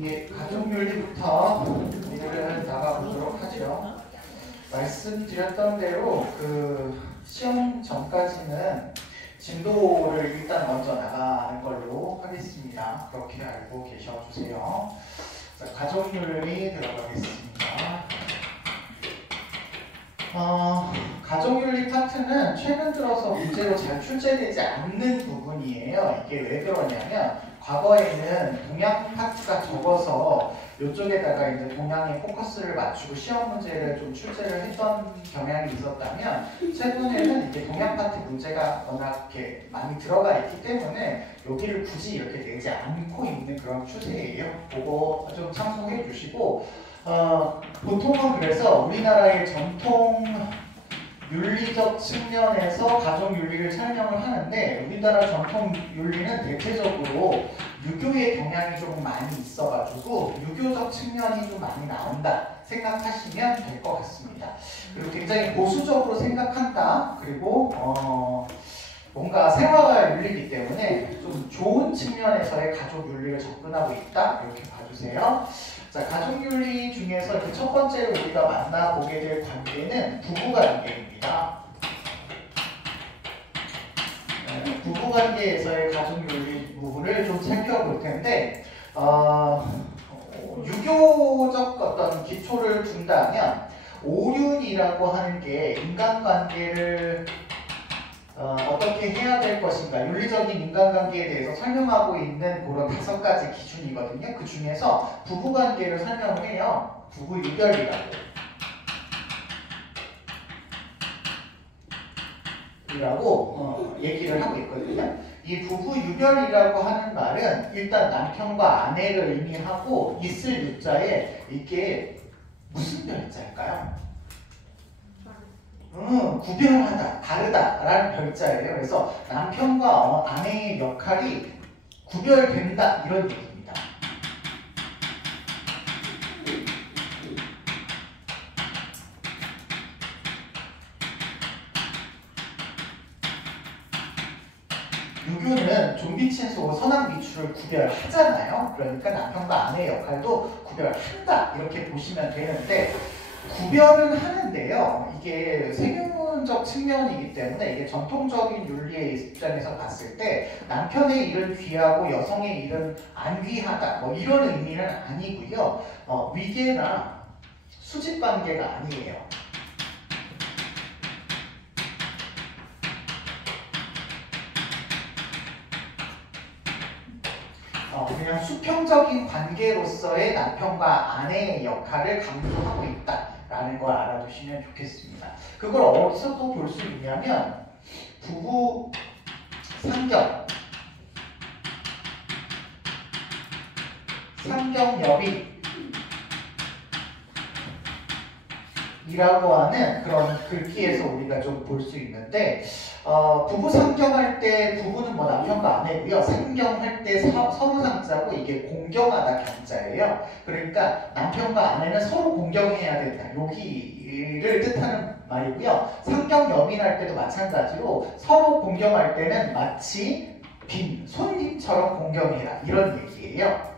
예, 가족윤리부터 오늘은 나가보도록 하죠. 말씀드렸던 대로 그 시험 전까지는 진도를 일단 먼저 나가는 걸로 하겠습니다. 그렇게 알고 계셔주세요. 자, 가족윤리 들어가겠습니다. 가족윤리 파트는 최근 들어서 문제로 잘 출제되지 않는 부분이에요. 이게 왜 그러냐면 과거에는 동양 파트가 적어서 이쪽에다가 이제 동양에 포커스를 맞추고 시험 문제를 좀 출제를 했던 경향이 있었다면 최근에는 이제 동양 파트 문제가 워낙 이렇게 많이 들어가 있기 때문에 여기를 굳이 이렇게 내지 않고 있는 그런 추세예요. 그거 좀 참고해 주시고 보통은 그래서 우리나라의 전통 윤리적 측면에서 가족윤리를 설명을 하는데 우리나라 전통윤리는 대체적으로 유교의 경향이 조금 많이 있어가지고 유교적 측면이 좀 많이 나온다 생각하시면 될 것 같습니다. 그리고 굉장히 보수적으로 생각한다. 그리고 뭔가 생활 윤리이기 때문에 좀 좋은 측면에서의 가족윤리를 접근하고 있다. 이렇게 봐주세요. 자, 가족윤리 중에서 이렇게 첫 번째로 우리가 만나보게 될 관계는 부부관계입니다. 부부관계에서의 가족윤리 부분을 좀 살펴볼 텐데 유교적 어떤 기초를 둔다면 오륜이라고 하는 게 인간관계를 어떻게 해야 될 것인가 윤리적인 인간관계에 대해서 설명하고 있는 그런 5가지 기준이거든요. 그 중에서 부부관계를 설명을 해요. 부부유별이라고 얘기를 하고 있거든요. 이 부부유별이라고 하는 말은 일단 남편과 아내를 의미하고 있을 유자에 이게 무슨 별자일까요? 구별하다, 다르다라는 별자예요. 그래서 남편과 아내의 역할이 구별된다 이런 얘기입니다. 유교는 존비친소 선왕비추를 구별하잖아요. 그러니까 남편과 아내의 역할도 구별한다 이렇게 보시면 되는데 구별은 하는데요. 이게 세균적 측면이기 때문에 이게 전통적인 윤리의 입장에서 봤을 때 남편의 일은 귀하고 여성의 일은 안 귀하다 뭐 이런 의미는 아니고요. 위계나 수직관계가 아니에요. 그냥 수평적인 관계로서의 남편과 아내의 역할을 강조하고 있다라는 걸 알아두시면 좋겠습니다. 그걸 어디서 또 볼 수 있냐면 부부 상경협의이라고 하는 그런 글귀에서 우리가 좀 볼 수 있는데 부부 상경할 때 부부는 뭐 남편과 아내고요. 상경할 때 서로 상자고 이게 공경하다 경자예요. 그러니까 남편과 아내는 서로 공경해야 된다. 여기를 뜻하는 말이고요. 상경여민할 때도 마찬가지로 서로 공경할 때는 마치 빈 손님처럼 공경해라 이런 얘기예요.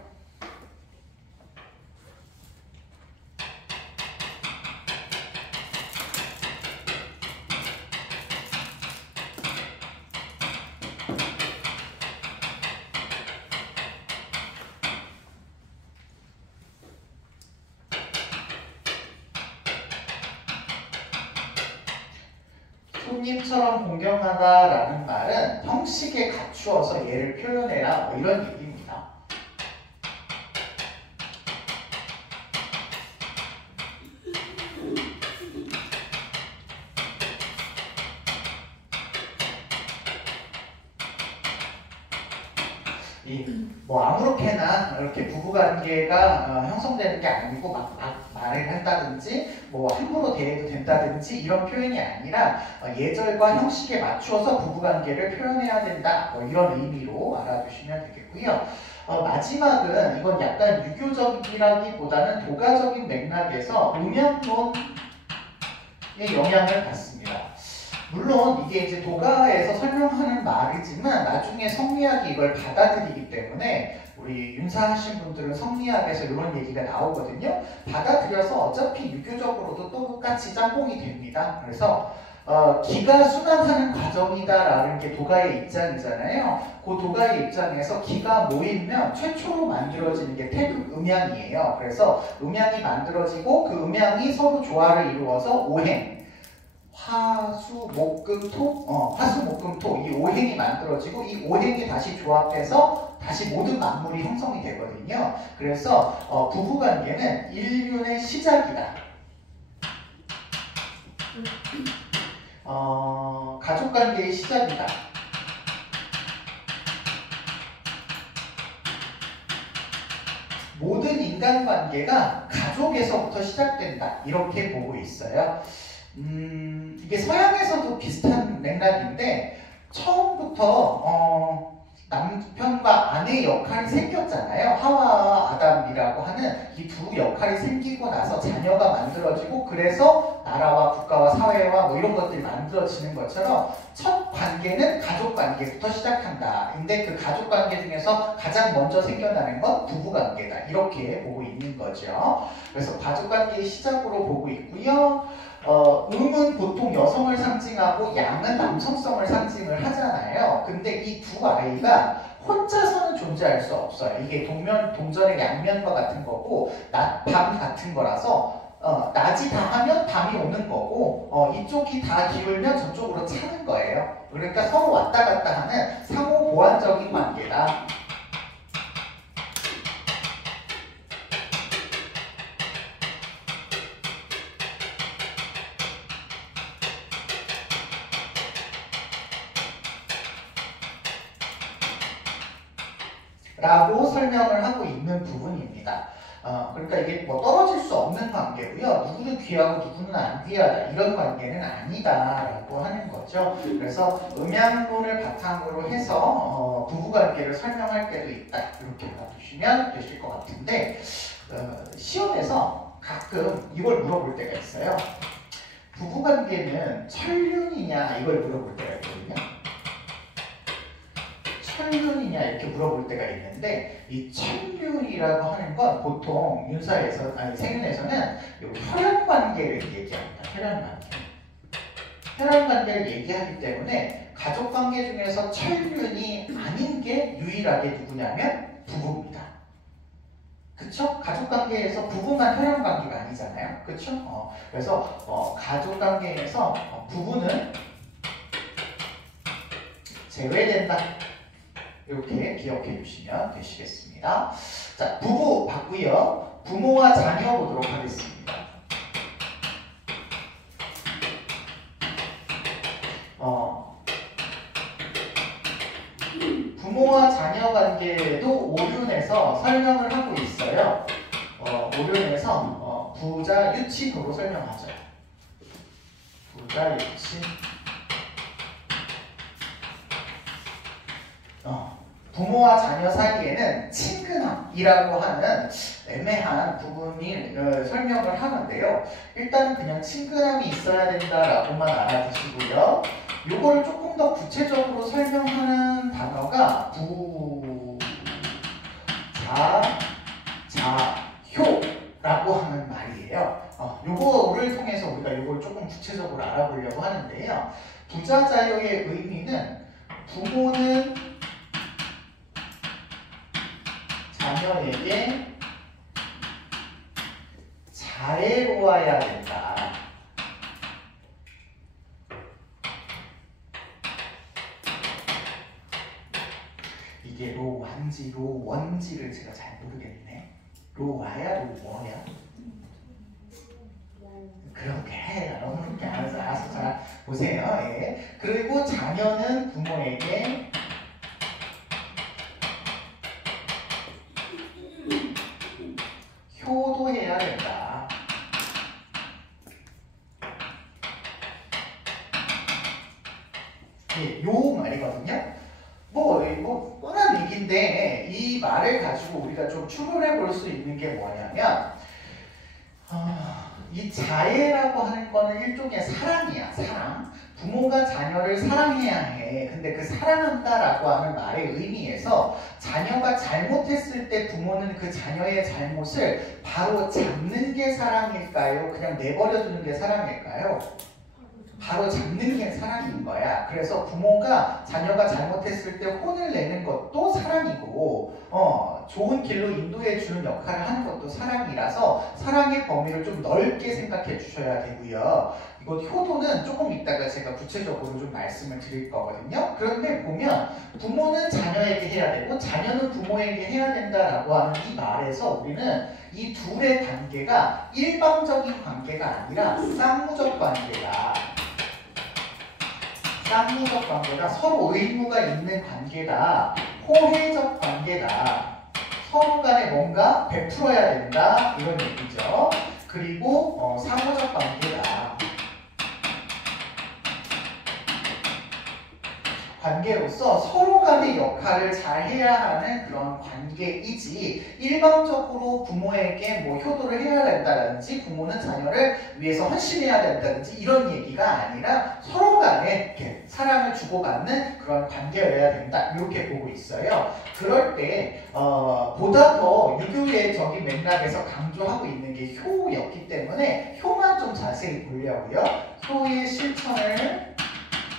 손님처럼 공경하다라는 말은 형식에 갖추어서 얘를 표현해라 뭐 이런 얘기입니다. 뭐 아무렇게나 이렇게 부부관계가 형성되는 게 아니고 막 말을 한다든지 뭐 함부로 대해도 된다든지 이런 표현이 아니라 예절과 형식에 맞추어서 부부관계를 표현해야 된다 뭐 이런 의미로 알아두시면 되겠고요. 마지막은 이건 약간 유교적이라기보다는 도가적인 맥락에서 음양론의 영향을 받습니다. 물론 이게 이제 도가에서 설명하는 말이지만 나중에 성리학이 이걸 받아들이기 때문에 우리 윤사하신 분들은 성리학에서 이런 얘기가 나오거든요. 받아들여서 어차피 유교적으로도 똑같이 짬뽕이 됩니다. 그래서 기가 순환하는 과정이다라는 게 도가의 입장이잖아요. 그 도가의 입장에서 기가 모이면 최초로 만들어지는 게 태극 음양이에요. 그래서 음양이 만들어지고 그 음양이 서로 조화를 이루어서 오행, 화수, 목금, 토, 화수, 목금, 토, 이 오행이 만들어지고 이 오행이 다시 조합해서 다시 모든 만물이 형성이 되거든요. 그래서 부부관계는 인륜의 시작이다. 가족관계의 시작이다. 모든 인간관계가 가족에서부터 시작된다. 이렇게 보고 있어요. 이게 서양에서도 비슷한 맥락인데 처음부터 남편과 아내의 역할이 생겼잖아요. 하와와 아담이라고 하는 이 두 역할이 생기고 나서 자녀가 만들어지고 그래서 나라와 국가와 사회와 뭐 이런 것들이 만들어지는 것처럼 첫 관계는 가족관계부터 시작한다. 근데 그 가족관계 중에서 가장 먼저 생겨나는 건 부부관계다. 이렇게 보고 있는 거죠. 그래서 가족관계의 시작으로 보고 있고요. 음은 보통 여성을 상징하고 양은 남성성을 상징을 하잖아요. 근데 이 두 아이가 혼자서는 존재할 수 없어요. 이게 동전의 양면과 같은 거고 낮, 밤 같은 거라서 낮이 다 하면 밤이 오는 거고 이쪽이 다 기울면 저쪽으로 차는 거예요. 그러니까 서로 왔다 갔다 하는 상호 보완적인 관계다. 라고 설명을 하고 있는 부분입니다. 그러니까 이게 뭐 떨어질 수 없는 관계고요. 누구는 귀하고 누구는 안 귀하다. 이런 관계는 아니다라고 하는 거죠. 그래서 음양론을 바탕으로 해서 부부관계를 설명할 때도 있다. 이렇게 봐주시면 되실 것 같은데 시험에서 가끔 이걸 물어볼 때가 있어요. 부부관계는 천륜이냐 이걸 물어볼 때가 있거든요. 천륜이냐 이렇게 물어볼 때가 있는데 이 천륜이라고 하는 건 보통 윤사에서 아니 생윤에서는 혈연관계를 얘기합니다. 혈연관계를 얘기하기 때문에 가족관계 중에서 천륜이 아닌 게 유일하게 누구냐면 부부입니다. 그쵸? 가족관계에서 부부만 혈연관계가 아니잖아요. 그쵸? 그래서 가족관계에서 부부는 제외된다. 이렇게 기억해 주시면 되시겠습니다. 자, 부부 봤고요. 부모와 자녀 보도록 하겠습니다. 부모와 자녀 관계도 오륜에서 설명을 하고 있어요. 오륜에서 부자 유친으로 설명하죠. 부자 유친. 부모와 자녀 사이에는 친근함이라고 하는 애매한 부분이 설명을 하는데요. 일단 그냥 친근함이 있어야 된다라고만 알아두시고요. 요거를 조금 더 구체적으로 설명하는 단어가 부자자효라고 하는 말이에요. 요거를 통해서 우리가 요걸 조금 구체적으로 알아보려고 하는데요. 부자자효의 의미는 부모는 자녀에게 자애로워야 된다. 이게 로완지, 로원지를 제가 잘 모르겠네. 로와야, 로워야? 그렇게 해요. 그렇게 알아서 잘 보세요. 예. 그리고 자녀는 부모에게 효도해야 된다. 예, 요 말이거든요. 뭐 뻔한 얘기인데 이 말을 가지고 우리가 좀 추론해 볼 수 있는 게 뭐냐면 이 자애라고 하는 거는 일종의 사랑이야, 사랑. 부모가 자녀를 사랑해야 해. 근데 그 사랑한다라고 하는 말의 의미에서 자녀가 잘못했을 때 부모는 그 자녀의 잘못을 바로 잡는 게 사랑일까요? 그냥 내버려두는 게 사랑일까요? 바로 잡는 게 사랑인 거야. 그래서 부모가 자녀가 잘못했을 때 혼을 내는 것도 사랑이고 좋은 길로 인도해 주는 역할을 하는 것도 사랑이라서 사랑의 범위를 좀 넓게 생각해 주셔야 되고요. 이거 효도는 조금 이따가 제가 구체적으로 좀 말씀을 드릴 거거든요. 그런데 보면 부모는 자녀에게 해야 되고 자녀는 부모에게 해야 된다라고 하는 이 말에서 우리는 이 둘의 관계가 일방적인 관계가 아니라 쌍무적 관계다. 쌍무적 관계다. 서로 의무가 있는 관계다. 호혜적 관계다. 서로 간에 뭔가 베풀어야 된다. 이런 얘기죠. 그리고 상호적 관계다. 관계로서 서로 간의 역할을 잘 해야 하는 그런 관계이지 일방적으로 부모에게 뭐 효도를 해야 된다든지 부모는 자녀를 위해서 헌신해야 된다든지 이런 얘기가 아니라 서로 간에 이렇게 사랑을 주고받는 그런 관계여야 된다 이렇게 보고 있어요. 그럴 때 보다 더 유교의 맥락에서 강조하고 있는 게 효였기 때문에 효만 좀 자세히 보려고요. 효의 실천을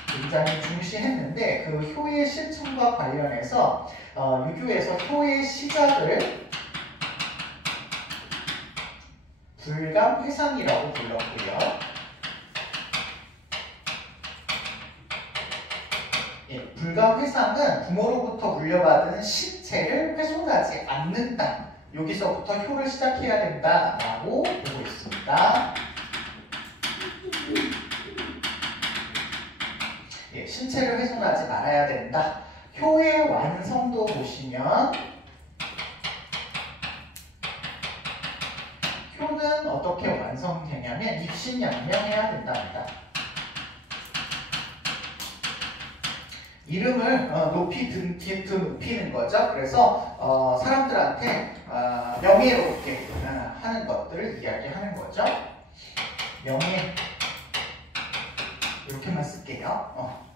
굉장히 중시했는데 그 효의 실천과 관련해서 유교에서 효의 시작을 불감회상이라고 불렀고요. 예, 불감회상은 부모로부터 물려받은 신체를 훼손하지 않는다. 여기서부터 효를 시작해야 된다라고 보고 있습니다. 예, 신체를 훼손하지 말아야 된다. 효의 완성도 보시면 효는 어떻게 완성되냐면 입신양명해야 된답니다. 이름을 높이 높이는 거죠. 그래서 사람들한테 명예롭게 하는 것들을 이야기하는 거죠. 명예 이렇게만 쓸게요.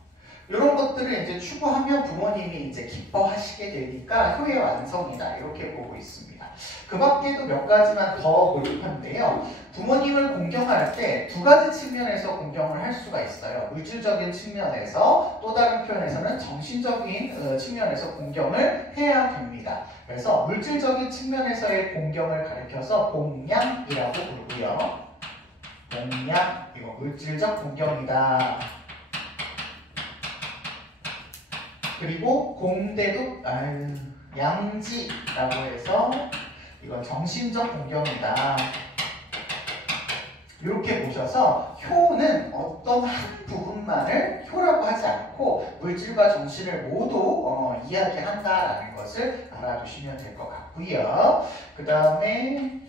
이런 것들을 이제 추구하면 부모님이 이제 기뻐하시게 되니까 효의 완성이다 이렇게 보고 있습니다. 그 밖에도 몇 가지만 더 고집한데요. 부모님을 공경할 때 두 가지 측면에서 공경을 할 수가 있어요. 물질적인 측면에서 또 다른 표현에서는 정신적인 측면에서 공경을 해야 됩니다. 그래서 물질적인 측면에서의 공경을 가리켜서 공양이라고 부르고요. 공양, 이거 물질적 공경이다. 그리고 공대도 양지라고 해서 이건 정신적 공경이다. 이렇게 보셔서 효는 어떤 한 부분만을 효라고 하지 않고 물질과 정신을 모두 이야기한다라는 것을 알아두시면 될 것 같고요. 그 다음에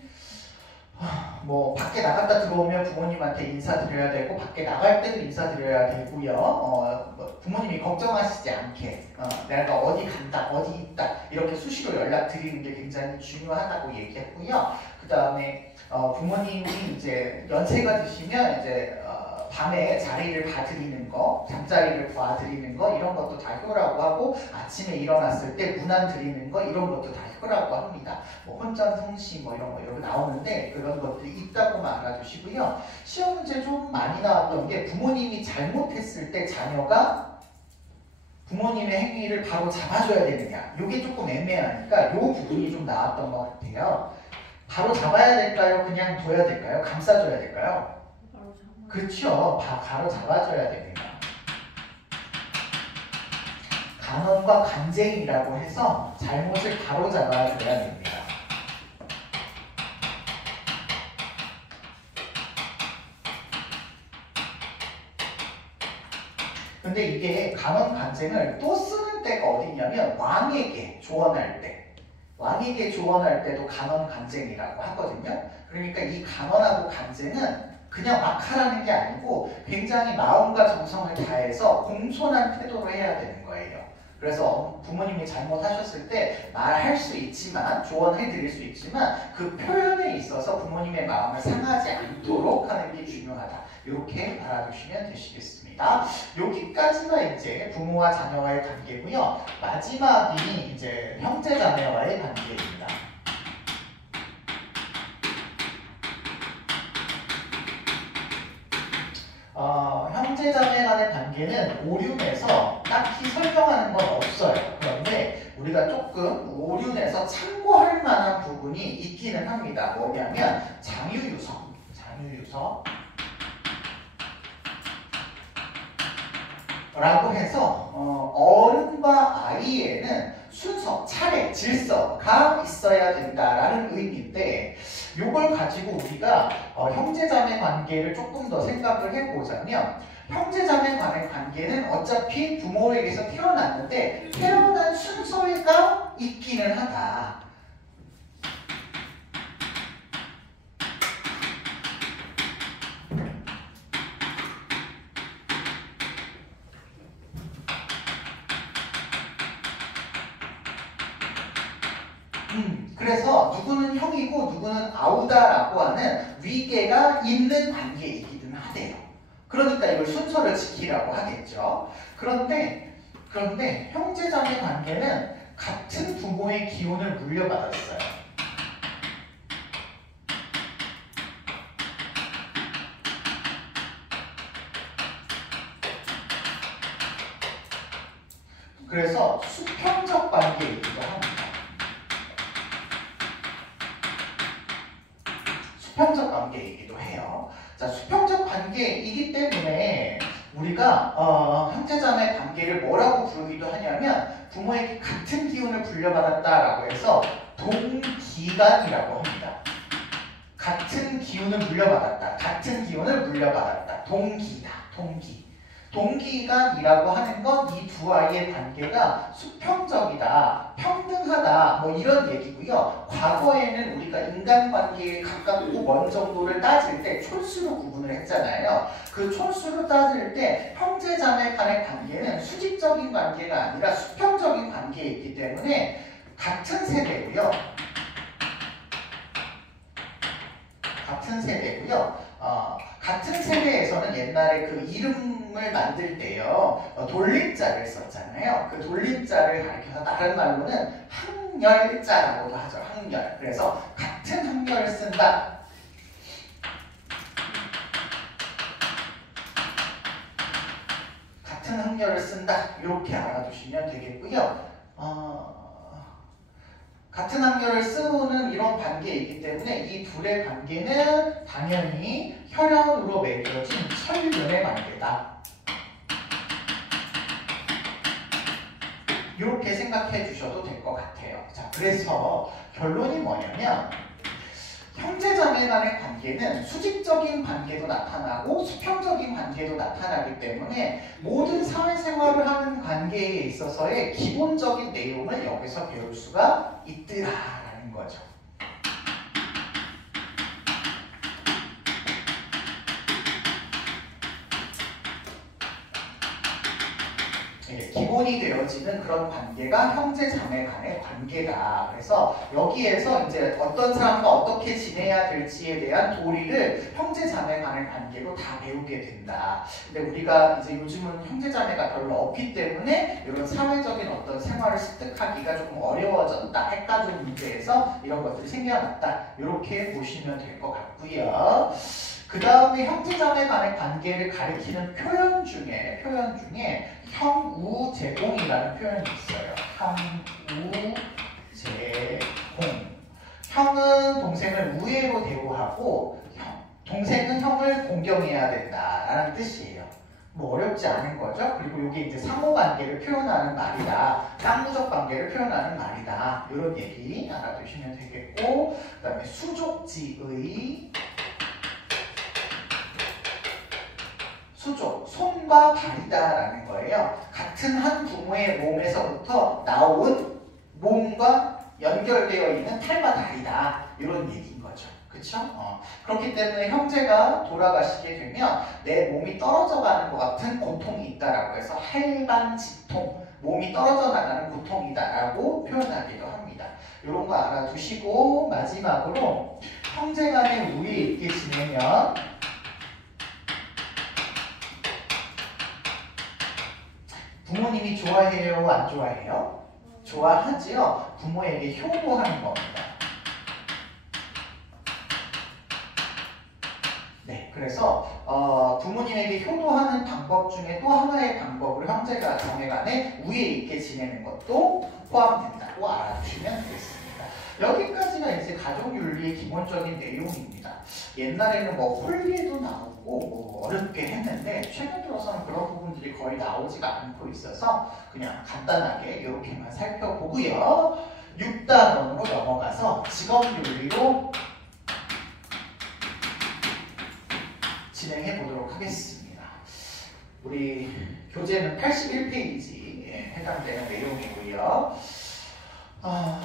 뭐 밖에 나갔다 들어오면 부모님한테 인사드려야 되고 밖에 나갈 때도 인사드려야 되고요. 부모님이 걱정하시지 않게 내가 어디 간다 어디 있다 이렇게 수시로 연락드리는 게 굉장히 중요하다고 얘기했고요. 그 다음에 부모님이 이제 연세가 드시면 이제 밤에 자리를 봐드리는 거, 잠자리를 봐드리는 거 이런 것도 다 효라고 하고 아침에 일어났을 때 문안 드리는 거 이런 것도 다 효라고 합니다. 뭐 혼전성시 뭐 이런 거 여기 나오는데 그런 것들이 있다고만 알아두시고요. 시험 문제 좀 많이 나왔던 게 부모님이 잘못했을 때 자녀가 부모님의 행위를 바로 잡아줘야 되느냐 이게 조금 애매하니까 이 부분이 좀 나왔던 것 같아요. 바로 잡아야 될까요? 그냥 둬야 될까요? 감싸줘야 될까요? 그렇죠. 바로 잡아줘야 됩니다. 간언과 간쟁이라고 해서 잘못을 바로 잡아줘야 됩니다. 근데 이게 간언 간쟁을 또 쓰는 때가 어디냐면 왕에게 조언할 때 왕에게 조언할 때도 간언 간쟁이라고 하거든요. 그러니까 이 간언하고 간쟁은 그냥 막 하라는 게 아니고 굉장히 마음과 정성을 다해서 공손한 태도로 해야 되는 거예요. 그래서 부모님이 잘못하셨을 때 말할 수 있지만, 조언해 드릴 수 있지만 그 표현에 있어서 부모님의 마음을 상하지 않도록 하는 게 중요하다. 이렇게 알아두시면 되시겠습니다. 여기까지가 이제 부모와 자녀와의 관계고요. 마지막이 이제 형제자매와의 관계입니다. 형제자매 간의 관계는 오륜에서 딱히 설명하는 건 없어요. 그런데 우리가 조금 오륜에서 참고할 만한 부분이 있기는 합니다. 뭐냐면 장유유서. 라고 해서 어른과 아이에는 순서, 차례, 질서가 있어야 된다라는 의미인데, 이걸 가지고 우리가 형제자매 관계를 조금 더 생각을 해보자면, 형제자매 간의 관계는 어차피 부모에게서 태어났는데 태어난 순서가 있기는 하다. 그래서 누구는 형이고 누구는 아우다라고 하는 위계가 있는 관계이기는 하대요. 그러니까 이걸 순서를 지키라고 하겠죠. 그런데 형제자매 관계는 같은 부모의 기운을 물려받았어요. 그래서 수평적 관계이기도 합니다. 수평적 관계이기도 해요. 자, 수평적 관계이기 때문에 우리가 형제자매 관계를 뭐라고 부르기도 하냐면, 부모에게 같은 기운을 물려받았다라고 해서 동기간이라고 합니다. 같은 기운을 물려받았다. 동기다. 동기간이라고 하는 건 이 두 아이의 관계가 수평적이다, 평등하다, 뭐 이런 얘기고요. 과거에는 우리가 인간관계에 가깝고 먼 정도를 따질 때 촌수로 구분을 했잖아요. 그 촌수로 따질 때 형제자매 간의 관계는 수직적인 관계가 아니라 수평적인 관계이기 때문에 같은 세대고요. 같은 세대에서는 옛날에 그 이름을 만들 때요, 돌림자를 썼잖아요. 그 돌림자를 가리켜서 다른 말로는 항열자라고도 하죠. 항열. 그래서 같은 항열을 쓴다. 같은 항열을 쓴다. 이렇게 알아두시면 되겠고요. 같은 학렬을 쓰는 이런 관계이기 때문에 이 둘의 관계는 당연히 혈연으로 맺어진 천륜의 관계다. 이렇게 생각해 주셔도 될 것 같아요. 자, 그래서 결론이 뭐냐면, 형제자매 간의 관계는 수직적인 관계도 나타나고 수평적인 관계도 나타나기 때문에 모든 사회생활을 하는 관계에 있어서의 기본적인 내용을 여기서 배울 수가 있더라라는 거죠. 기본이 되어지는 그런 관계가 형제자매 간의 관계다. 그래서 여기에서 이제 어떤 사람과 어떻게 지내야 될지에 대한 도리를 형제자매 간의 관계로 다 배우게 된다. 근데 우리가 이제 요즘은 형제자매가 별로 없기 때문에 이런 사회적인 어떤 생활을 습득하기가 조금 어려워졌다. 핵가족 문제에서 이런 것들이 생겨났다. 이렇게 보시면 될 것 같고요. 그 다음에 형제자매 간의 관계를 가리키는 표현 중에 형우제공이라는 표현이 있어요. 형우제공. 형은 동생을 우애로 대우하고 동생은 형을 공경해야 된다라는 뜻이에요. 뭐 어렵지 않은 거죠. 그리고 이게 이제 상호관계를 표현하는 말이다. 쌍무적 관계를 표현하는 말이다. 이런 얘기 알아두시면 되겠고, 그 다음에 수족지의 수족, 손과 발이다라는 거예요. 같은 한 부모의 몸에서부터 나온 몸과 연결되어 있는 팔과 다리다. 이런 얘기인 거죠. 그쵸? 그렇기 때문에 형제가 돌아가시게 되면 내 몸이 떨어져 가는 것 같은 고통이 있다라고 해서 할반지통, 몸이 떨어져 나가는 고통이다라고 표현하기도 합니다. 이런 거 알아두시고 마지막으로 형제 간의 우애 있게 지내면 부모님이 좋아해요? 안 좋아해요? 좋아하지요? 부모에게 효도하는 겁니다. 네, 그래서 부모님에게 효도하는 방법 중에 또 하나의 방법으로 형제가 자매 간에 우애 있게 지내는 것도 포함된다고 알아두시면 되겠습니다. 여기까지가 이제 가족윤리의 기본적인 내용입니다. 옛날에는 뭐 홀리에도 나오고 뭐 어렵게 했는데 최근 들어서는 그런 부분들이 거의 나오지가 않고 있어서 그냥 간단하게 이렇게만 살펴보고요. 6단원으로 넘어가서 직업윤리로 진행해 보도록 하겠습니다. 우리 교재는 81페이지에 해당되는 내용이고요.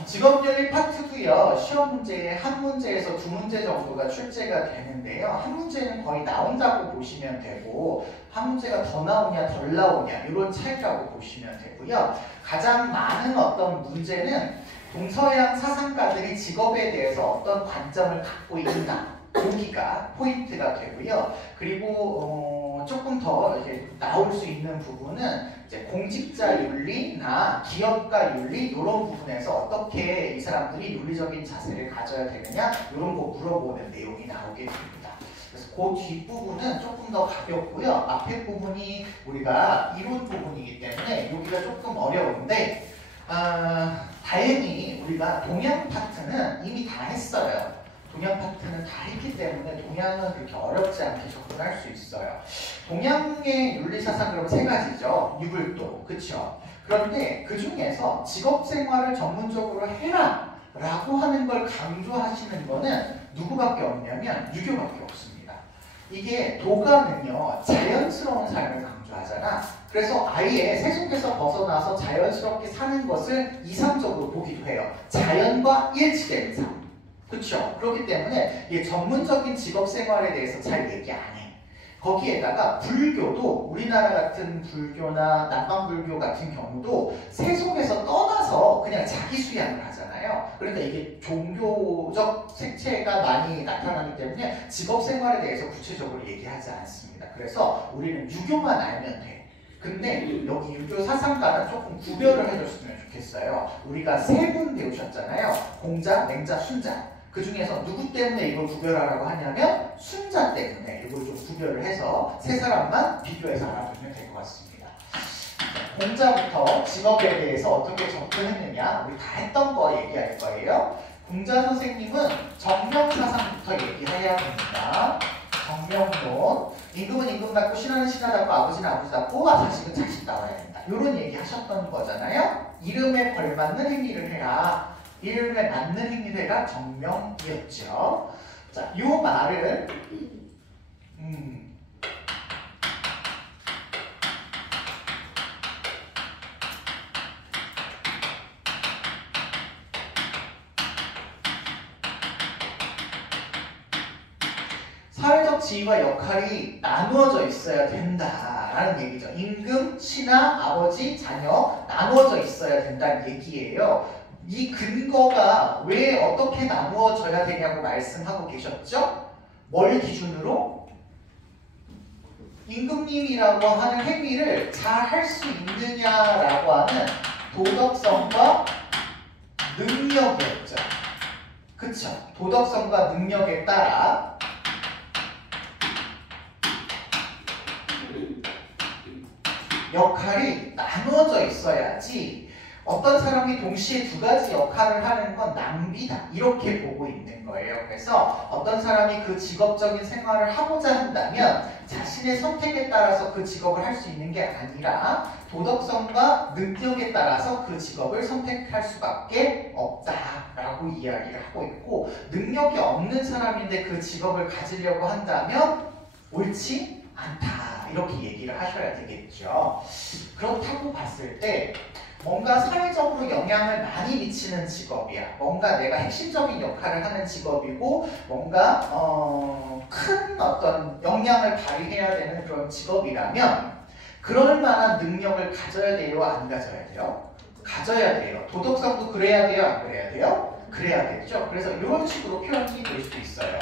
직업윤리 파트 2요. 시험 문제에 한 문제에서 두 문제 정도가 출제가 되는데요. 한 문제는 거의 나온다고 보시면 되고 한 문제가 더 나오냐 덜 나오냐 이런 차이라고 보시면 되고요. 가장 많은 어떤 문제는 동서양 사상가들이 직업에 대해서 어떤 관점을 갖고 있나 여기가 포인트가 되고요. 그리고 조금 더 이렇게 나올 수 있는 부분은 이제 공직자 윤리나 기업가 윤리 이런 부분에서 어떻게 이 사람들이 윤리적인 자세를 가져야 되느냐 이런 거 물어보는 내용이 나오게 됩니다. 그래서 그 뒷부분은 조금 더 가볍고요. 앞에 부분이 우리가 이론 부분이기 때문에 여기가 조금 어려운데 다행히 우리가 동양 파트는 이미 다 했어요. 동양 파트는 다 했기 때문에 동양은 그렇게 어렵지 않게 접근할 수 있어요. 동양의 윤리사상 그럼 세 가지죠. 유불도, 그쵸? 그런데 그 중에서 직업생활을 전문적으로 해라 라고 하는 걸 강조하시는 거는 누구밖에 없냐면 유교밖에 없습니다. 이게 도가는요 자연스러운 삶을 강조하잖아. 그래서 아예 세속에서 벗어나서 자연스럽게 사는 것을 이상적으로 보기도 해요. 자연과 일치되는 삶. 그렇죠. 그렇기 때문에 이 전문적인 직업 생활에 대해서 잘 얘기 안 해. 거기에다가 불교도 우리나라 같은 불교나 남방불교 같은 경우도 세속에서 떠나서 그냥 자기 수양을 하잖아요. 그러니까 이게 종교적 색채가 많이 나타나기 때문에 직업 생활에 대해서 구체적으로 얘기하지 않습니다. 그래서 우리는 유교만 알면 돼. 근데 여기 유교 사상가는 조금 구별을 해줬으면 좋겠어요. 우리가 세 분 배우셨잖아요. 공자, 맹자, 순자. 그 중에서 누구 때문에 이걸 구별하라고 하냐면 순자 때문에 이걸 좀 구별을 해서 세 사람만 비교해서 알아두면 될 것 같습니다. 공자부터 직업에 대해서 어떻게 접근했느냐 우리 다 했던 거 얘기할 거예요. 공자 선생님은 정명사상부터 얘기해야 됩니다. 정명론 임금은 임금 닫고 신하는 신하 닫고 아버지는 아버지 닫고 자식은 자식 따라야 된다. 이런 얘기 하셨던 거잖아요. 이름에 걸맞는 행위를 해라. 이름에 맞는 행위를 해라 정명이었죠. 자, 요 말을 사회적 지위와 역할이 나누어져 있어야 된다라는 얘기죠. 임금, 신하, 아버지, 자녀 나누어져 있어야 된다는 얘기예요. 이 근거가 왜 어떻게 나누어져야 되냐고 말씀하고 계셨죠? 뭘 기준으로? 임금님이라고 하는 행위를 잘 할 수 있느냐라고 하는 도덕성과 능력이었죠. 그쵸? 도덕성과 능력에 따라 역할이 나누어져 있어야지 어떤 사람이 동시에 두 가지 역할을 하는 건 낭비다 이렇게 보고 있는 거예요. 그래서 어떤 사람이 그 직업적인 생활을 하고자 한다면 자신의 선택에 따라서 그 직업을 할 수 있는 게 아니라 도덕성과 능력에 따라서 그 직업을 선택할 수밖에 없다라고 이야기를 하고 있고 능력이 없는 사람인데 그 직업을 가지려고 한다면 옳지 않다 이렇게 얘기를 하셔야 되겠죠. 그렇다고 봤을 때 뭔가 사회적으로 영향을 많이 미치는 직업이야. 뭔가 내가 핵심적인 역할을 하는 직업이고 뭔가 큰 어떤 영향을 발휘해야 되는 그런 직업이라면 그럴 만한 능력을 가져야 돼요? 안 가져야 돼요? 가져야 돼요. 도덕성도 그래야 돼요? 안 그래야 돼요? 그래야겠죠. 그래서 이런 식으로 표현이 될 수도 있어요.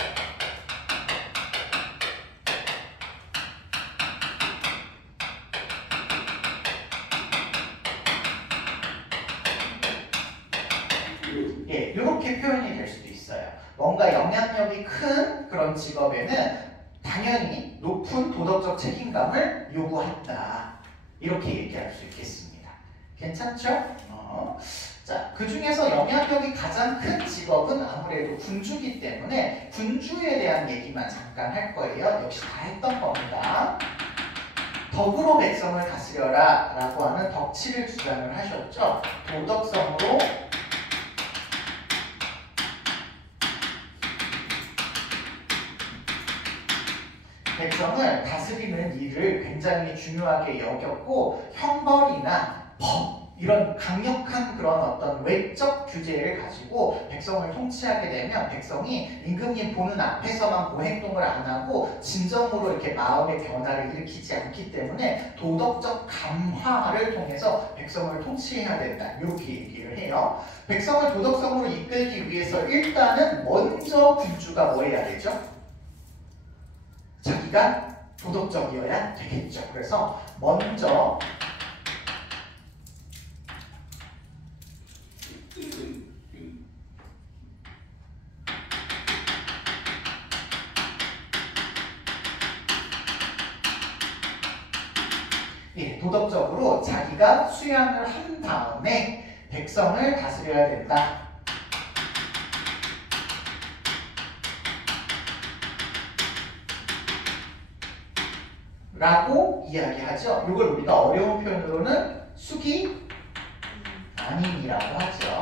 예, 이렇게 표현이 될 수도 있어요. 뭔가 영향력이 큰 그런 직업에는 당연히 높은 도덕적 책임감을 요구한다. 이렇게 얘기할 수 있겠습니다. 괜찮죠? 자, 그 중에서 영향력이 가장 큰 직업은 아무래도 군주기 때문에 군주에 대한 얘기만 잠깐 할 거예요. 역시 다 했던 겁니다. 덕으로 백성을 다스려라 라고 하는 덕치를 주장을 하셨죠. 도덕성으로 백성을 다스리는 일을 굉장히 중요하게 여겼고 형벌이나 법 이런 강력한 그런 어떤 외적 규제를 가지고 백성을 통치하게 되면 백성이 임금님 보는 앞에서만 그 행동을 안 하고 진정으로 이렇게 마음의 변화를 일으키지 않기 때문에 도덕적 감화를 통해서 백성을 통치해야 된다. 이렇게 얘기를 해요. 백성을 도덕성으로 이끌기 위해서 일단은 먼저 군주가 뭐 해야 되죠? 자기가 도덕적이어야 되겠죠. 그래서 먼저 도덕적으로 자기가 수양을 한 다음에 백성을 다스려야 된다. 라고 이야기하죠. 이걸 우리가 어려운 표현으로는 숙이 아닌이라고 하죠.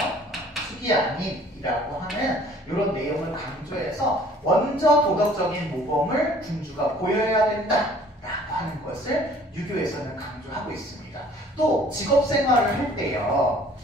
숙이 아닌이라고 하는 이런 내용을 강조해서 먼저 도덕적인 모범을 군주가 보여야 된다 라고 하는 것을 유교에서는 강조하고 있습니다. 또 직업생활을 할 때요.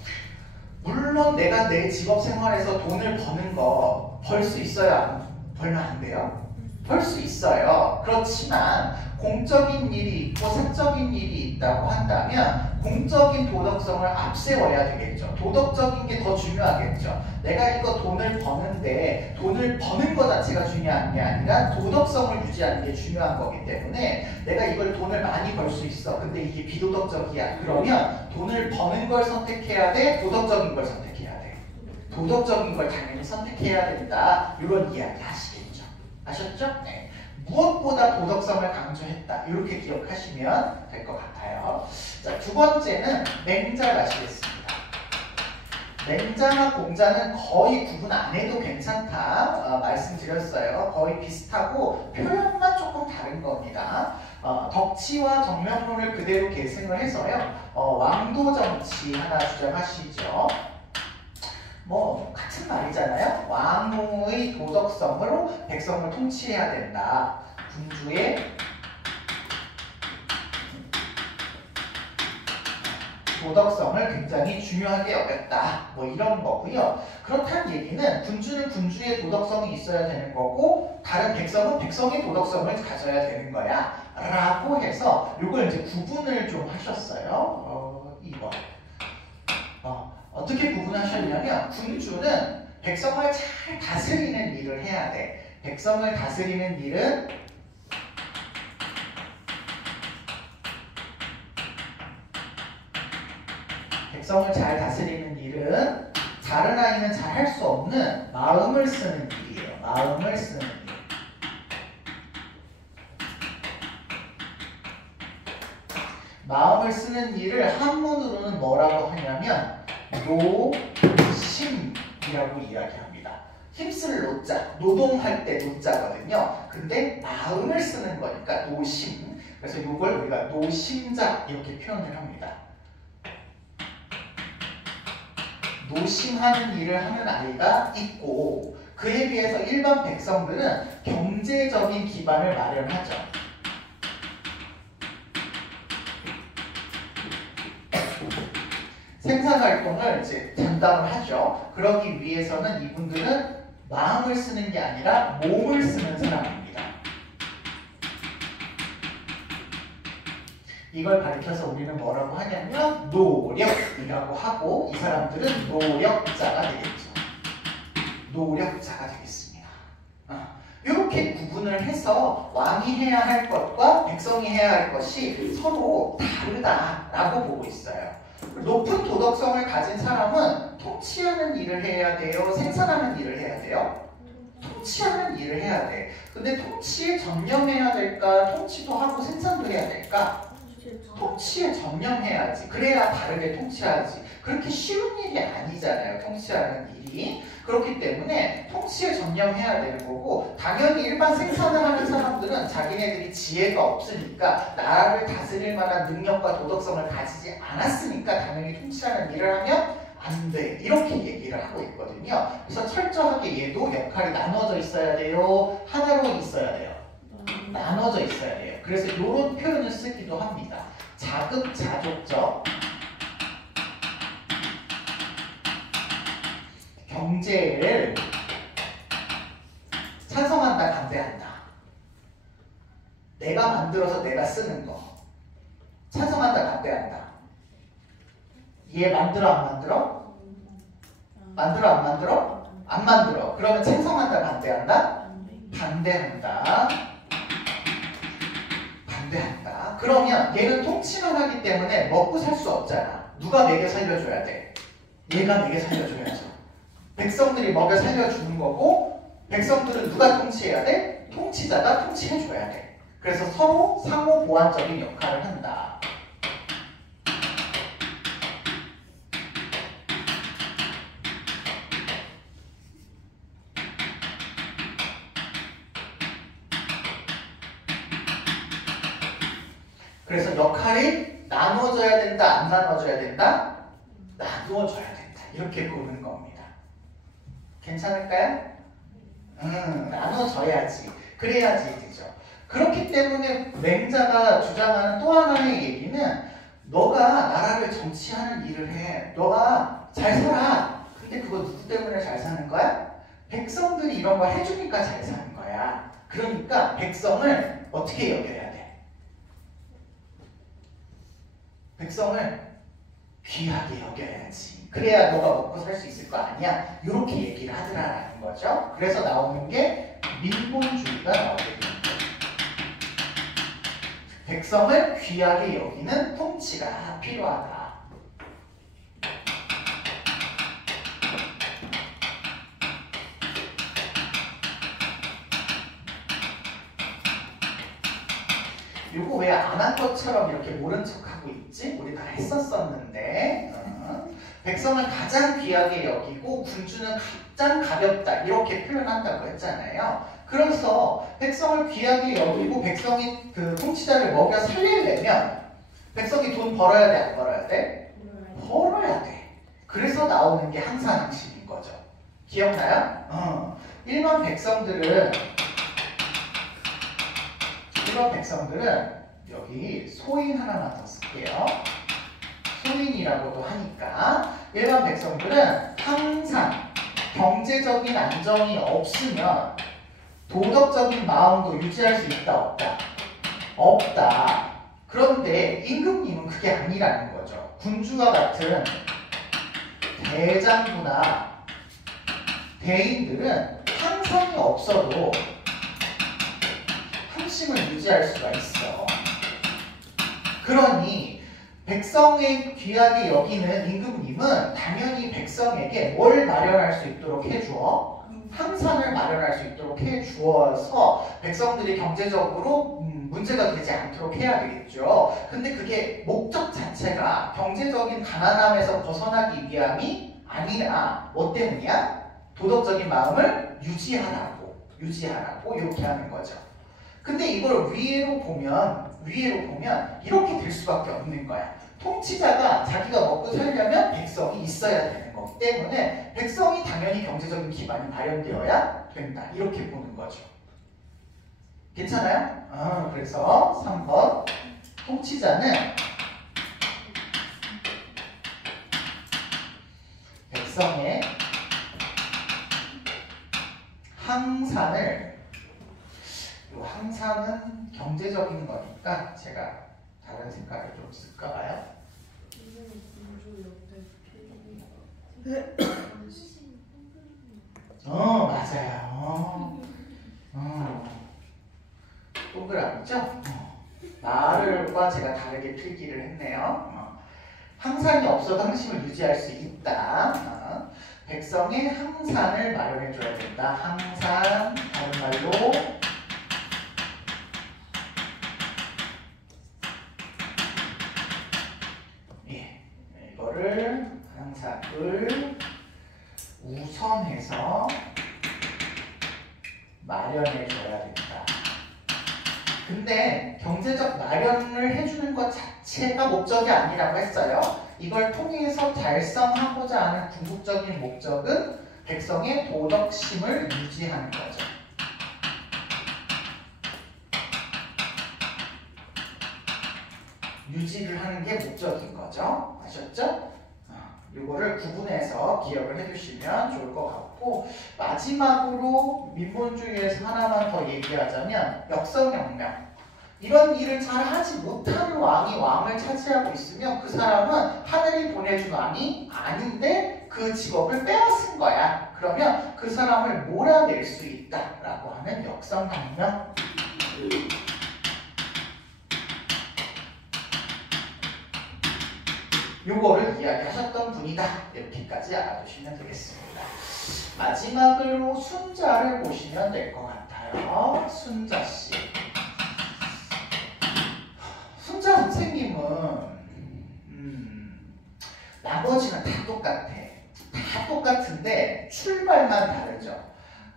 물론 내가 내 직업생활에서 돈을 버는 거 벌 수 있어야 벌면 안 돼요? 벌 수 있어요. 그렇지만 공적인 일이 있고 사적인 일이 있다고 한다면 공적인 도덕성을 앞세워야 되겠죠. 도덕적인 게 더 중요하겠죠. 내가 이거 돈을 버는데 돈을 버는 것 자체가 중요한 게 아니라 도덕성을 유지하는 게 중요한 거기 때문에 내가 이걸 돈을 많이 벌 수 있어. 근데 이게 비도덕적이야. 그러면 돈을 버는 걸 선택해야 돼? 도덕적인 걸 선택해야 돼? 도덕적인 걸 당연히 선택해야 된다. 이런 이야기 하시겠죠. 아셨죠? 네. 무엇보다 도덕성을 강조했다. 이렇게 기억하시면 될 것 같아요. 자, 두 번째는 맹자가시겠습니다. 맹자나 공자는 거의 구분 안 해도 괜찮다 말씀드렸어요. 거의 비슷하고 표현만 조금 다른 겁니다. 덕치와 정명론을 그대로 계승을 해서요. 왕도정치 하나 주장하시죠. 뭐 같은 말이잖아요. 왕의 도덕성으로 백성을 통치해야 된다. 군주의 도덕성을 굉장히 중요하게 여겼다. 뭐 이런 거고요. 그렇다는 얘기는 군주는 군주의 도덕성이 있어야 되는 거고 다른 백성은 백성의 도덕성을 가져야 되는 거야. 라고 해서 이걸 이제 구분을 좀 하셨어요. 이거. 어떻게 구분하셨냐면 군주는 백성을 잘 다스리는 일을 해야 돼. 백성을 다스리는 일은 백성을 잘 다스리는 일은 다른 아이는 잘 할 수 없는 마음을 쓰는 일이에요. 마음을 쓰는 일. 마음을 쓰는 일을 한문으로는 뭐라고 하냐면 노심이라고 이야기합니다. 힘쓸 노자, 노동할 때 노자거든요. 근데 마음을 쓰는 거니까 노심. 그래서 이걸 우리가 노심자 이렇게 표현을 합니다. 노심하는 일을 하는 아이가 있고 그에 비해서 일반 백성들은 경제적인 기반을 마련하죠. 생산활동을 이제 담당을 하죠. 그러기 위해서는 이분들은 마음을 쓰는 게 아니라 몸을 쓰는 사람입니다. 이걸 가리켜서 우리는 뭐라고 하냐면 노력이라고 하고 이 사람들은 노력자가 되겠죠. 노력자가 되겠습니다. 이렇게 구분을 해서 왕이 해야 할 것과 백성이 해야 할 것이 서로 다르다라고 보고 있어요. 높은 도덕성을 가진 사람은 통치하는 일을 해야 돼요? 생산하는 일을 해야 돼요? 통치하는 일을 해야 돼. 근데 통치에 전념해야 될까? 통치도 하고 생산도 해야 될까? 통치에 전념해야지. 그래야 다르게 통치하지. 그렇게 쉬운 일이 아니잖아요. 통치하는 일이. 그렇기 때문에 통치에 전념해야 되는 거고, 당연히 일반 생산을 하는 사람들은 자기네들이 지혜가 없으니까 나라를 다스릴 만한 능력과 도덕성을 가지지 않았으니까 당연히 통치하는 일을 하면 안 돼. 이렇게 얘기를 하고 있거든요. 그래서 철저하게 얘도 역할이 나눠져 있어야 돼요? 하나로 있어야 돼요? 나눠져 있어야 돼요. 그래서 이런 표현을 쓰기도 합니다. 자급자족적 경제를 찬성한다, 반대한다. 내가 만들어서 내가 쓰는 거. 찬성한다, 반대한다. 얘 만들어, 안 만들어? 만들어, 안 만들어? 안 만들어. 그러면 찬성한다, 반대한다? 반대한다. 반대한다. 그러면 얘는 통치만 하기 때문에 먹고 살 수 없잖아. 누가 먹여 살려줘야 돼? 얘가 먹여 살려줘야죠. 백성들이 먹여 살려주는 거고, 백성들은 누가 통치해야 돼? 통치자가 통치해줘야 돼. 그래서 서로 상호 보완적인 역할을 한다. 그래서 역할이 나눠져야 된다, 안 나눠져야 된다? 나누어져야 된다. 이렇게 보는 겁니다. 괜찮을까요? 나눠져야지. 그래야지 되죠. 그렇기 때문에 맹자가 주장하는 또 하나의 얘기는 너가 나라를 정치하는 일을 해. 너가 잘 살아. 근데 그거 누구 때문에 잘 사는 거야? 백성들이 이런 거 해주니까 잘 사는 거야. 그러니까 백성을 어떻게 여겨야 돼? 백성을 귀하게 여겨야지. 그래야 너가 먹고 살 수 있을 거 아니야? 이렇게 얘기를 하더라라는 거죠. 그래서 나오는 게 민본주의가 나오게 되는 거예요. 백성을 귀하게 여기는 통치가 필요하다. 요거 왜 안 한 것처럼 이렇게 모른 척하고 있지? 우리 다 했었었는데 백성을 가장 귀하게 여기고 군주는 가장 가볍다 이렇게 표현한다고 했잖아요. 그래서 백성을 귀하게 여기고 백성이 그 통치자를 먹여 살리려면 백성이 돈 벌어야 돼, 안 벌어야 돼? 벌어야 돼. 그래서 나오는 게 항산항식인 거죠. 기억나요? 일반 백성들은 여기 소인 하나만 더 쓸게요. 소인이라고도 하니까 일반 백성들은 항상 경제적인 안정이 없으면 도덕적인 마음도 유지할 수 있다, 없다? 없다. 그런데 임금님은 그게 아니라는 거죠. 군주와 같은 대장부나 대인들은 항상이 없어도 항심을 유지할 수가 있어. 그러니 백성의 귀하게 여기는 임금님은 당연히 백성에게 뭘 마련할 수 있도록 해주어? 항산을 마련할 수 있도록 해주어서 백성들이 경제적으로 문제가 되지 않도록 해야 되겠죠. 근데 그게 목적 자체가 경제적인 가난함에서 벗어나기 위함이 아니라 뭐 때문이야? 도덕적인 마음을 유지하라고 이렇게 하는 거죠. 근데 이걸 위로 보면 이렇게 될 수밖에 없는 거야. 통치자가 자기가 먹고 살려면 백성이 있어야 되는 거기 때문에 백성이 당연히 경제적인 기반이 마련되어야 된다. 이렇게 보는 거죠. 괜찮아요? 그래서 3번 통치자는 백성의 항산을, 이 항산은 경제적인 거니까 제가 다른 색깔을 좀 쓸까 봐요. 맞아요. 동그라미죠? 말을과 제가 다르게 필기를 했네요. 항산이 없어도 항심을 유지할 수 있다. 백성의 항산을 마련해줘야 된다. 항산, 다른 말로 이거를 항산을 우선해서 마련해줘야 된다. 근데 경제적 마련을 해주는 것 자체가 목적이 아니라고 했어요. 이걸 통해서 달성하고자 하는 궁극적인 목적은 백성의 도덕심을 유지하는 거죠. 유지를 하는 게 목적인 거죠. 아셨죠? 이거를 구분해서 기억을 해주시면 좋을 것 같고, 마지막으로 민본주의에서 하나만 더 얘기하자면 역성혁명. 이런 일을 잘 하지 못하는 왕이 왕을 차지하고 있으면 그 사람은 하늘이 보내준 왕이 아닌데 그 직업을 빼앗은 거야. 그러면 그 사람을 몰아낼 수 있다라고 하는 역성혁명. 요거를 이야기하셨던 분이다. 이렇게까지 알아두시면 되겠습니다. 마지막으로 순자를 보시면 될 것 같아요. 순자씨. 순자 선생님은 나머지는 다 똑같아. 다 똑같은데 출발만 다르죠.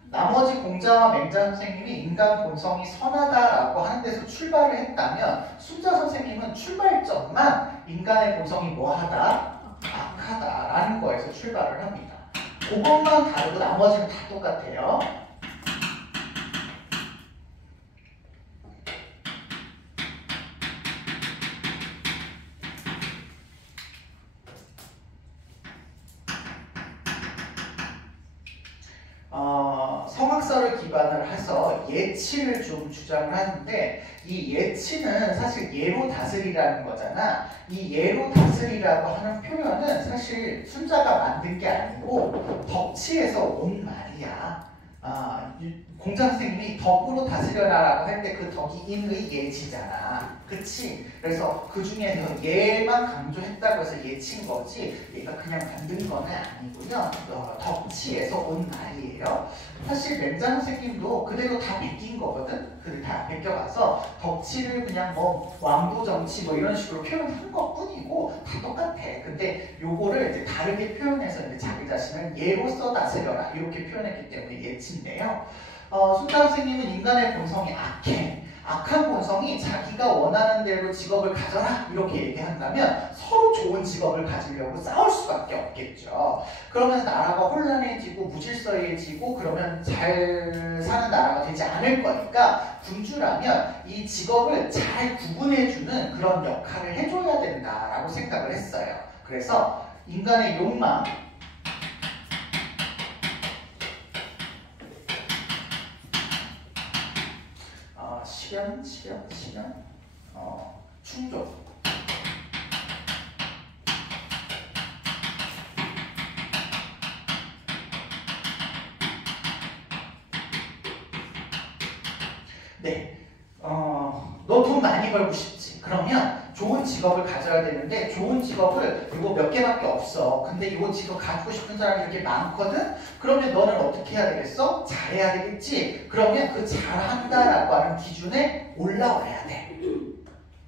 나머지 공자와 맹자 선생님이 인간 본성이 선하다라고 하는 데서 출발을 했다면 순자 선생님은 출발점만 인간의 본성이 뭐하다? 악하다라는 거에서 출발을 합니다. 그것만 다르고 나머지는 다 똑같아요. 성악설을 기반으로 해서 예치를 좀 주장을 하는데, 이 예치는 사실 예로 다스리라는 거잖아. 이 예로 다스리라고 하는 표현은 사실 순자가 만든 게 아니고 덕치에서 온 말이야. 공자 선생님이 덕으로 다스려라라고 할 때 그 덕이 인의 예치잖아. 그치? 그래서 그 중에서 예만 강조했다고 해서 예치인 거지, 얘가 그냥 만든 거는 아니고요. 덕치에서 온 말이에요. 사실 맹자 선생님도 그대로 다 베낀 거거든? 다 베껴가서 덕치를 그냥 뭐 왕도 정치 뭐 이런 식으로 표현한 것 뿐이고 다 똑같아. 근데 요거를 이제 다르게 표현해서 이제 자기 자신을 예로서 다스려라 이렇게 표현했기 때문에 예치인데요. 순자 선생님은 인간의 본성이 악해. 악한 본성이 자기가 원하는 대로 직업을 가져라 이렇게 얘기한다면 서로 좋은 직업을 가지려고 싸울 수밖에 없겠죠. 그러면 나라가 혼란해지고 무질서해지고 그러면 잘 사는 나라가 되지 않을 거니까 군주라면 이 직업을 잘 구분해주는 그런 역할을 해줘야 된다라고 생각을 했어요. 그래서 인간의 욕망, 실현, 충족. 네, 너 돈 많이 벌고 싶지? 그러면 좋은 직업을 가져야 되는데 좋은 직업을 이거 몇 개밖에 없어. 근데 이거 직업 가지고 싶은 사람이 이렇게 많거든? 그러면 너는 어떻게 해야 되겠어? 잘해야 되겠지? 그러면 그 잘한다라고 하는 기준에 올라와야 돼.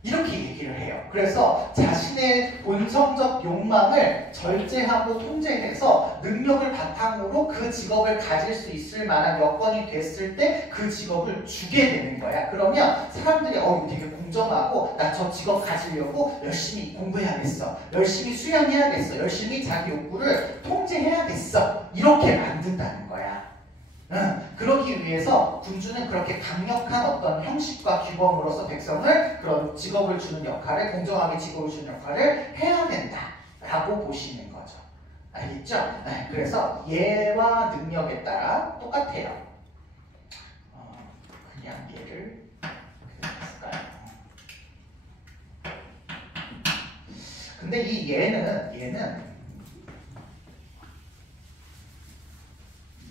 이렇게 얘기를 해요. 그래서 자신의 본성적 욕망을 절제하고 통제해서 능력을 바탕으로 그 직업을 가질 수 있을 만한 여건이 됐을 때 그 직업을 주게 되는 거야. 그러면 사람들이 이거 되게 공정하고 나 저 직업 가지려고 열심히 공부해야겠어. 열심히 수양해야겠어. 열심히 자기 욕구를 통제해야겠어. 이렇게 만든다는 거야. 그러기 위해서 군주는 그렇게 강력한 어떤 형식과 규범으로서 백성을 그런 직업을 주는 역할을, 공정하게 직업을 주는 역할을 해야 된다라고 보시는 거죠. 알겠죠? 그래서 예와 능력에 따라 똑같아요. 그냥 얘를 어떻게 했을까요? 근데 이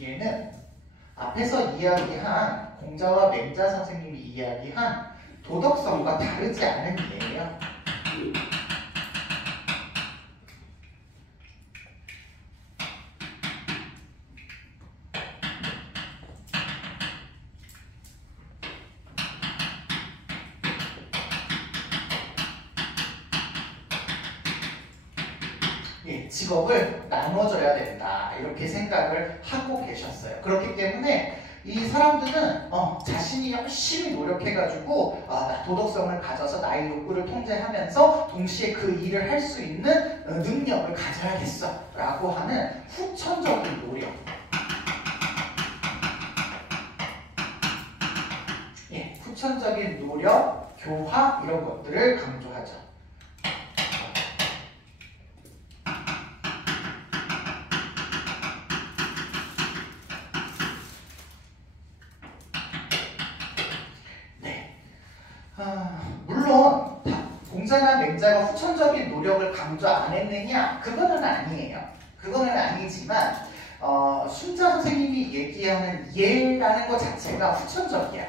얘는 앞에서 이야기한 공자와 맹자 선생님이 이야기한 도덕성과 다르지 않은 예예요. 직업을 나눠줘야 된다 이렇게 생각을 하고 계셨어요. 그렇기 때문에 이 사람들은 자신이 열심히 노력해가지고 나 도덕성을 가져서 나의 욕구를 통제하면서 동시에 그 일을 할 수 있는 능력을 가져야겠어 라고 하는 후천적인 노력, 후천적인 노력, 교화 이런 것들을 강조하죠. 물론 공자나 맹자가 후천적인 노력을 강조 안 했느냐? 그거는 아니에요. 그거는 아니지만 순자 선생님이 얘기하는 예라는 것 자체가 후천적이야.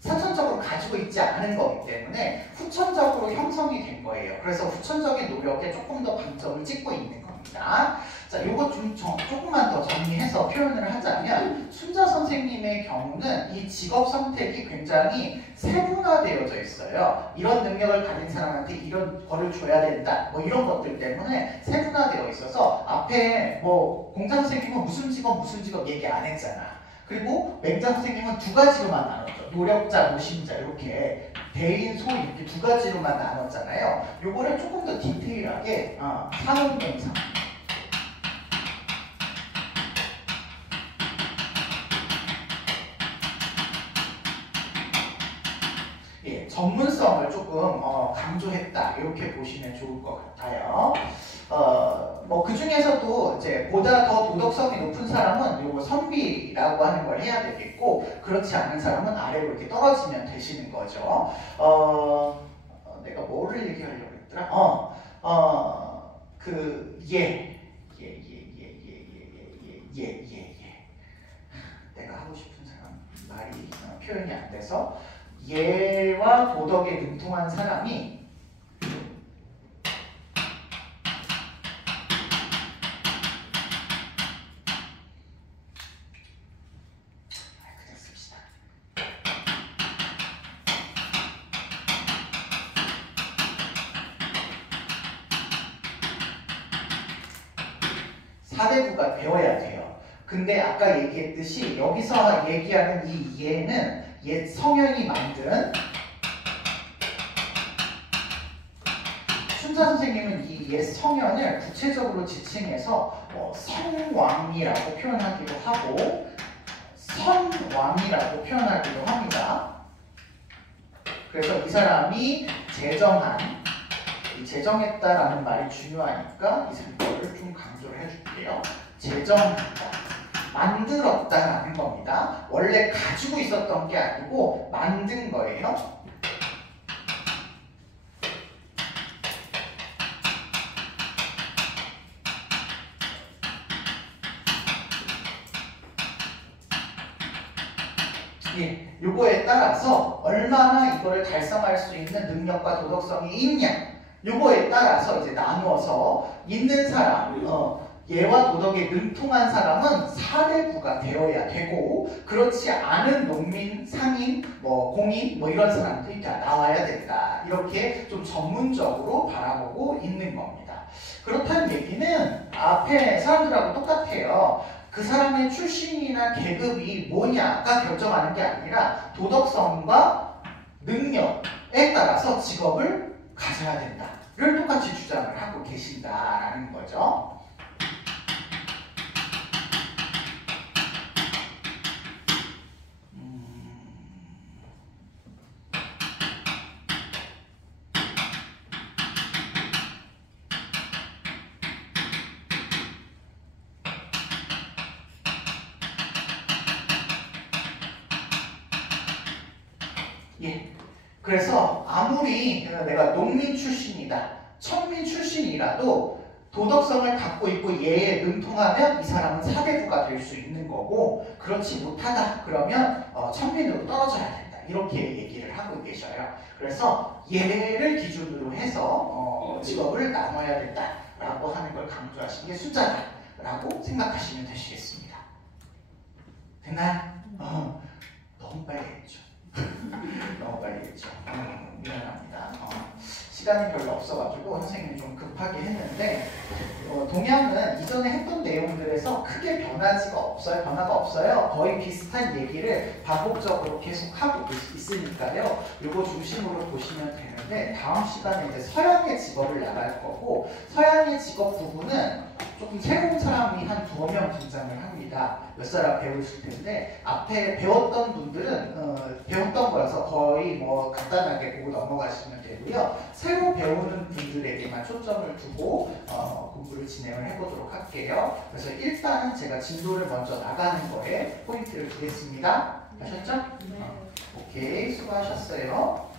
선천적으로 가지고 있지 않은 거기 때문에 후천적으로 형성이 된 거예요. 그래서 후천적인 노력에 조금 더 방점을 찍고 있는 겁니다. 자, 요거 좀 조금만 더 정리해서 표현을 하자면 순자 선생님의 경우는 이 직업 선택이 굉장히 세분화되어져 있어요. 이런 능력을 가진 사람한테 이런 거를 줘야 된다. 뭐 이런 것들 때문에 세분화되어 있어서 앞에 뭐 공자 선생님은 무슨 직업 얘기 안 했잖아. 그리고 맹자 선생님은 두 가지로만 나눴죠. 노력자, 모심자 이렇게 대인, 소인 이렇게 두 가지로만 나눴잖아요. 요거를 조금 더 디테일하게 상호명사 전문성을 조금 강조했다 이렇게 보시면 좋을 것 같아요. 뭐 그 중에서도 이제 보다 더 도덕성이 높은 사람은 요거 선비라고 하는 걸 해야 되겠고 그렇지 않은 사람은 아래로 이렇게 떨어지면 되시는 거죠. 내가 뭐를 얘기하려고 했더라? 내가 하고 싶은 사람 말이 표현이 안 돼서 예와 도덕에 능통한 사람이 사대부가 되어야 돼요. 근데 아까 얘기했듯이 여기서 얘기하는 이 예는 옛 성현이 만든 순자 선생님은 이 옛 성현을 구체적으로 지칭해서 성왕이라고 표현하기도 하고 선왕이라고 표현하기도 합니다. 그래서 이 사람이 제정했다라는 말이 중요하니까 이 생각을 좀 강조를 해줄게요. 제정했다. 만들었다라는 겁니다. 원래 가지고 있었던 게 아니고 만든 거예요. 요거에 따라서 얼마나 이거를 달성할 수 있는 능력과 도덕성이 있냐 요거에 따라서 이제 나누어서 있는 사람 예와 도덕에 능통한 사람은 사대부가 되어야 되고 그렇지 않은 농민, 상인, 공인 이런 사람들이 다 나와야 된다. 이렇게 좀 전문적으로 바라보고 있는 겁니다. 그렇다는 얘기는 앞에 사람들하고 똑같아요. 그 사람의 출신이나 계급이 뭐냐가 결정하는 게 아니라 도덕성과 능력에 따라서 직업을 가져야 된다를 똑같이 주장을 하고 계신다라는 거죠. 그래서 아무리 내가 농민 출신이다 천민 출신이라도 도덕성을 갖고 있고 예에 능통하면 이 사람은 사대부가 될 수 있는 거고, 그렇지 못하다 그러면 천민으로 떨어져야 된다, 이렇게 얘기를 하고 계셔요. 그래서 예를 기준으로 해서 직업을 나눠야 된다라고 하는 걸 강조하신 게 숫자다라고 생각하시면 되시겠습니다. 됐나요? 너무 빨리 했죠. 너무 빨리 했죠. 미안합니다. 시간이 별로 없어가지고 선생님이 좀 급하게 했는데, 동양은 이전에 했던 내용들에서 크게 변화가 없어요. 거의 비슷한 얘기를 반복적으로 계속 하고 있으니까요. 이거 중심으로 보시면 되는데, 다음 시간에 이제 서양의 직업을 나갈 거고, 서양의 직업 부분은 조금 새로운 사람이 한 2명 등장을 합니다. 몇 사람 배우실 텐데, 앞에 배웠던 분들은 배웠던 거여서 거의 뭐 간단하게 보고 넘어가시면 되고요. 새로 배우는 분들에게만 초점을 두고 공부를 진행을 해보도록 할게요. 그래서 일단은 제가 진도를 먼저 나가는 거에 포인트를 두겠습니다. 아셨죠? 네. 오케이, 수고하셨어요.